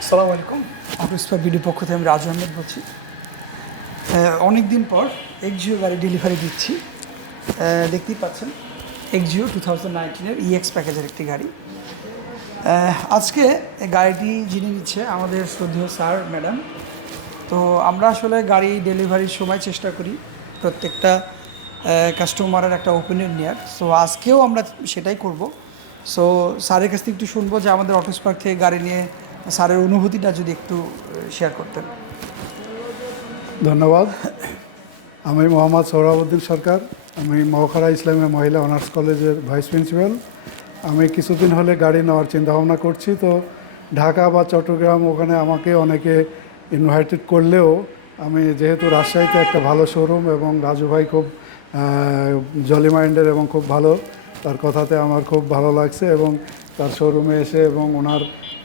আসসালামু আলাইকুম। অফিসপা বিডি পক্ষ থেকে আমি রাজু আহমেদ বলছি। অনেক দিন পর এক্সিও গাড়ি ডেলিভারি দিচ্ছি। দেখতেই পাচ্ছেন এক্সিও টু থাউজেন্ড নাইনটিনের ইএক্স প্যাকেজের একটি গাড়ি। আজকে গাড়িটি যিনি নিচ্ছে আমাদের শ্রদ্ধেয় স্যার, ম্যাডাম, তো আমরা আসলে গাড়ি ডেলিভারির সময় চেষ্টা করি প্রত্যেকটা কাস্টমারের একটা ওপিনিয়ন নেওয়ার সো আজকেও আমরা সেটাই করব। সো স্যারের কাছ থেকে একটু শুনব যে আমাদের অটো স্পার্ক থেকে গাড়ি নিয়ে স্যারের অনুভূতিটা যদি একটু শেয়ার করতেন। ধন্যবাদ। আমি মোহাম্মদ সৌরভউদ্দিন সরকার। আমি মহখারা ইসলামিয়া মহিলা অনার্স কলেজের ভাইস প্রিন্সিপাল। আমি কিছুদিন হলে গাড়ি নেওয়ার চিন্তাভাবনা করছি। তো ঢাকা বা চট্টগ্রাম ওখানে আমাকে অনেকে ইনভাইটেড করলেও আমি যেহেতু রাজশাহীতে একটা ভালো শোরুম এবং রাজু ভাই খুব জলি মাইন্ডের এবং খুব ভালো, তার কথাতে আমার খুব ভালো লাগছে এবং তার শোরুমে এসে এবং ওনার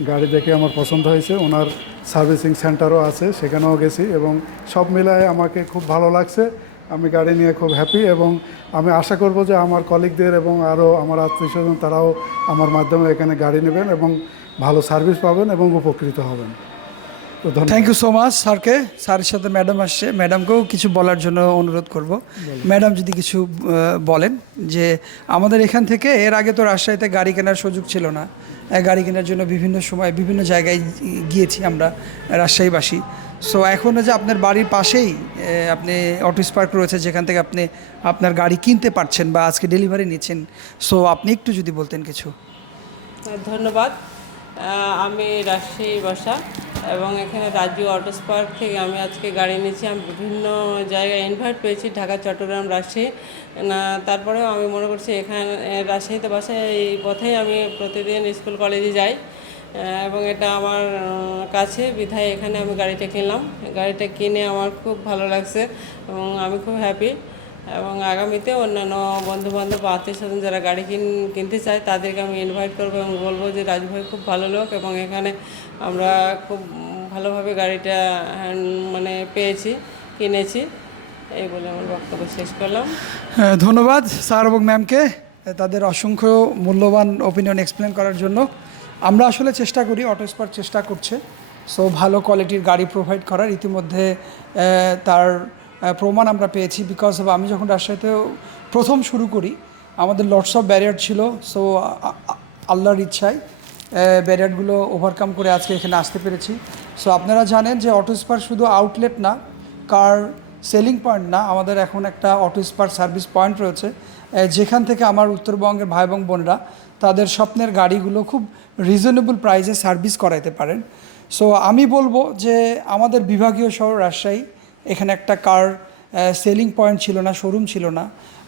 গাড়ি দেখে আমার পছন্দ হয়েছে। ওনার সার্ভিসিং সেন্টারও আছে, সেখানেও গেছি এবং সব মিলায় আমাকে খুব ভালো লাগছে। আমি গাড়ি নিয়ে খুব হ্যাপি এবং আমি আশা করব যে আমার কলিগদের এবং আরও আমার আত্মীয় স্বজন তারাও আমার মাধ্যমে এখানে গাড়ি নেবেন এবং ভালো সার্ভিস পাবেন এবং উপকৃত হবেন। তো থ্যাংক ইউ সো মাচ স্যারকে। স্যারের সাথে ম্যাডাম আসছে। ম্যাডামকেও কিছু বলার জন্য অনুরোধ করব। ম্যাডাম যদি কিছু বলেন যে আমাদের এখান থেকে এর আগে তো রাজশাহীতে গাড়ি কেনার সুযোগ ছিল না। গাড়ি কেনার জন্য বিভিন্ন সময় বিভিন্ন জায়গায় গিয়েছি আমরা রাজশাহীবাসী। সো এখন যে আপনার বাড়ির পাশেই আপনি অটোস পার্ক রয়েছে যেখান থেকে আপনি আপনার গাড়ি কিনতে পারছেন বা আজকে ডেলিভারি নিচ্ছেন। সো আপনি একটু যদি বলতেন কিছু। ধন্যবাদ। আমি রাজশাহী বাসা এবং এখানে রাজু অটোস পার্ক থেকে আমি আজকে গাড়ি নিয়েছি। আমি বিভিন্ন জায়গায় ইনভাইট পেয়েছি, ঢাকা, চট্টগ্রাম, রাজশাহী। না, তারপরেও আমি মনে করছি এখানে রাজশাহীতে বাসায় এই পথেই আমি প্রতিদিন স্কুল, কলেজে যাই। এবং এটা আমার কাছে বিধায় এখানে আমি গাড়িটা কিনলাম। গাড়িটা কিনে আমার খুব ভালো লাগছে এবং আমি খুব হ্যাপি এবং আগামীতে অন্যান্য বন্ধু বান্ধব আত্মীয় স্বজন যারা গাড়ি কিন কিনতে চায় তাদেরকে আমি ইনভাইট করব এবং বলব যে রাজু ভাই খুব ভালো লোক এবং এখানে আমরা খুব ভালোভাবে গাড়িটা মানে পেয়েছি কিনেছি। এই বলে আমার বক্তব্য শেষ করলাম। হ্যাঁ, ধন্যবাদ স্যার এবং ম্যামকে তাদের অসংখ্য মূল্যবান ওপিনিয়ন এক্সপ্লেন করার জন্য। আমরা আসলে চেষ্টা করি অটো স্পার্ক চেষ্টা করছে। সো ভালো কোয়ালিটির গাড়ি প্রোভাইড করার। ইতিমধ্যে তার প্রমাণ আমরা পেয়েছি বিকজ আমি যখন রাজশাহীতে প্রথম শুরু করি, আমাদের লটস অফ ব্যারিয়ার ছিল সো আল্লাহর ইচ্ছায় ব্যারিয়ারগুলো ওভারকাম করে আজকে এখানে আসতে পেরেছি। সো আপনারা জানেন যে অটো স্পার্ক শুধু আউটলেট না কার সেলিং পয়েন্ট না, আমাদের এখন একটা অটো স্পার সার্ভিস পয়েন্ট রয়েছে। যেখান থেকে আমার উত্তরবঙ্গের ভাই এবং বোনরা তাদের স্বপ্নের গাড়িগুলো খুব রিজনেবল প্রাইসে সার্ভিস করাইতে পারেন। সো আমি বলব যে আমাদের বিভাগীয় শহর রাজশাহী এখানে একটা কার সেলিং পয়েন্ট ছিল না শোরুম ছিল না।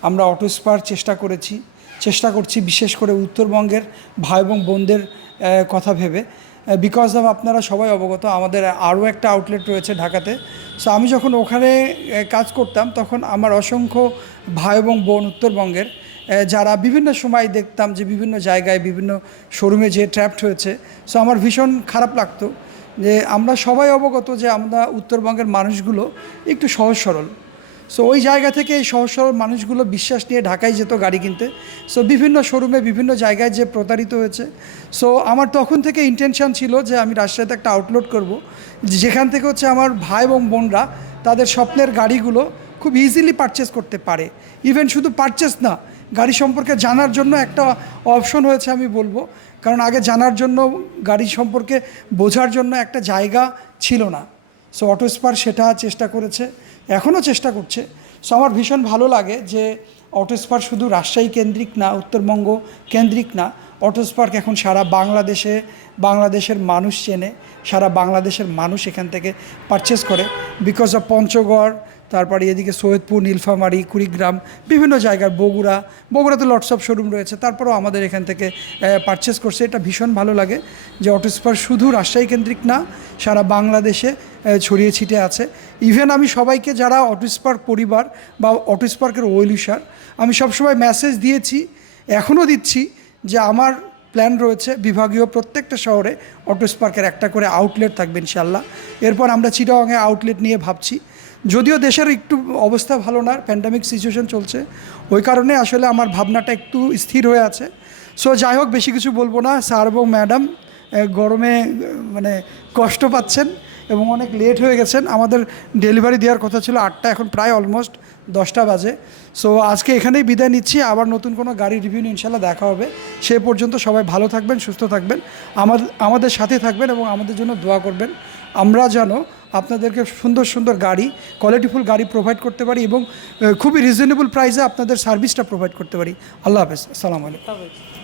আমরা অটো স্পার চেষ্টা করেছি, চেষ্টা করছি বিশেষ করে উত্তরবঙ্গের ভাই এবং বোনদের কথা ভেবে। বিকজ অফ আপনারা সবাই অবগত, আমাদের আরও একটা আউটলেট রয়েছে ঢাকাতে। সো আমি যখন ওখানে কাজ করতাম, তখন আমার অসংখ্য ভাই এবং বোন উত্তরবঙ্গের যারা বিভিন্ন সময় দেখতাম যে বিভিন্ন জায়গায় বিভিন্ন শোরুমে যে ট্র্যাপড হয়েছে। সো আমার ভীষণ খারাপ লাগতো। যে আমরা সবাই অবগত যে আমরা উত্তরবঙ্গের মানুষগুলো একটু সহজ সরল। সো ওই জায়গা থেকে এই সহজ সরল মানুষগুলো বিশ্বাস নিয়ে ঢাকায় যেত গাড়ি কিনতে। সো বিভিন্ন শোরুমে বিভিন্ন জায়গায় যে প্রতারিত হয়েছে। সো আমার তখন থেকে ইন্টেনশন ছিল যে আমি রাজশাহীতে একটা আউটলোড করব। যেখান থেকে হচ্ছে আমার ভাই এবং বোনরা তাদের স্বপ্নের গাড়িগুলো খুব ইজিলি পারচেস করতে পারে। ইভেন শুধু পারচেস না গাড়ি সম্পর্কে জানার জন্য একটা অপশন হয়েছে আমি বলব। কারণ আগে জানার জন্য, গাড়ি সম্পর্কে বোঝার জন্য একটা জায়গা ছিল না। সো অটোস্পার সেটা চেষ্টা করেছে, এখনও চেষ্টা করছে। সো আমার ভীষণ ভালো লাগে যে অটোস্পার শুধু রাজশাহী কেন্দ্রিক না, উত্তরবঙ্গ কেন্দ্রিক না অটো স্পার্ক এখন সারা বাংলাদেশে, বাংলাদেশের মানুষ চেনে, সারা বাংলাদেশের মানুষ এখান থেকে পারচেস করে বিকজ অফ পঞ্চগড় তারপরে এদিকে সৈয়দপুর নীলফামারী কুড়িগ্রাম বিভিন্ন জায়গার বগুড়া, বগুড়াতে লটস অফ শোরুম রয়েছে, তারপরেও আমাদের এখান থেকে পারচেস করছে, এটা ভীষণ ভালো লাগে যে অটোস্পার শুধু রাজশাহী কেন্দ্রিক না, সারা বাংলাদেশে ছড়িয়ে ছিটে আছে। ইভেন আমি সবাইকে যারা অটোস্পার্ক পরিবার বা অটোস্পার্কের ওয়েলিশার আমি সবসময় মেসেজ দিয়েছি এখনও দিচ্ছি যে আমার প্ল্যান রয়েছে বিভাগীয় প্রত্যেকটা শহরে অটোস্পার্কের একটা করে আউটলেট থাকবে ইনশাল্লাহ এরপর আমরা চিটাগাঙে আউটলেট নিয়ে ভাবছি। যদিও দেশের একটু অবস্থা ভালো না প্যান্ডামিক সিচুয়েশন চলছে। ওই কারণে আসলে আমার ভাবনাটা একটু স্থির হয়ে আছে। সো যাই হোক, বেশি কিছু বলব না। স্যার এবং ম্যাডাম গরমে মানে কষ্ট পাচ্ছেন এবং অনেক লেট হয়ে গেছেন। আমাদের ডেলিভারি দেওয়ার কথা ছিল আটটা, এখন প্রায় অলমোস্ট দশটা বাজে। সো আজকে এখানেই বিদায় নিচ্ছি। আবার নতুন কোনো গাড়ি রিভিউ নিয়ে ইনশাল্লাহ দেখা হবে। সে পর্যন্ত সবাই ভালো থাকবেন, সুস্থ থাকবেন। আমাদের আমাদের সাথে থাকবেন এবং আমাদের জন্য দোয়া করবেন। আমরা যেন আপনাদেরকে সুন্দর সুন্দর গাড়ি কোয়ালিটিফুল গাড়ি প্রোভাইড করতে পারি এবং খুবই রিজনেবল প্রাইসে আপনাদের সার্ভিসটা প্রোভাইড করতে পারি। আল্লাহ হাফেজ। আসসালামু আলাইকুম।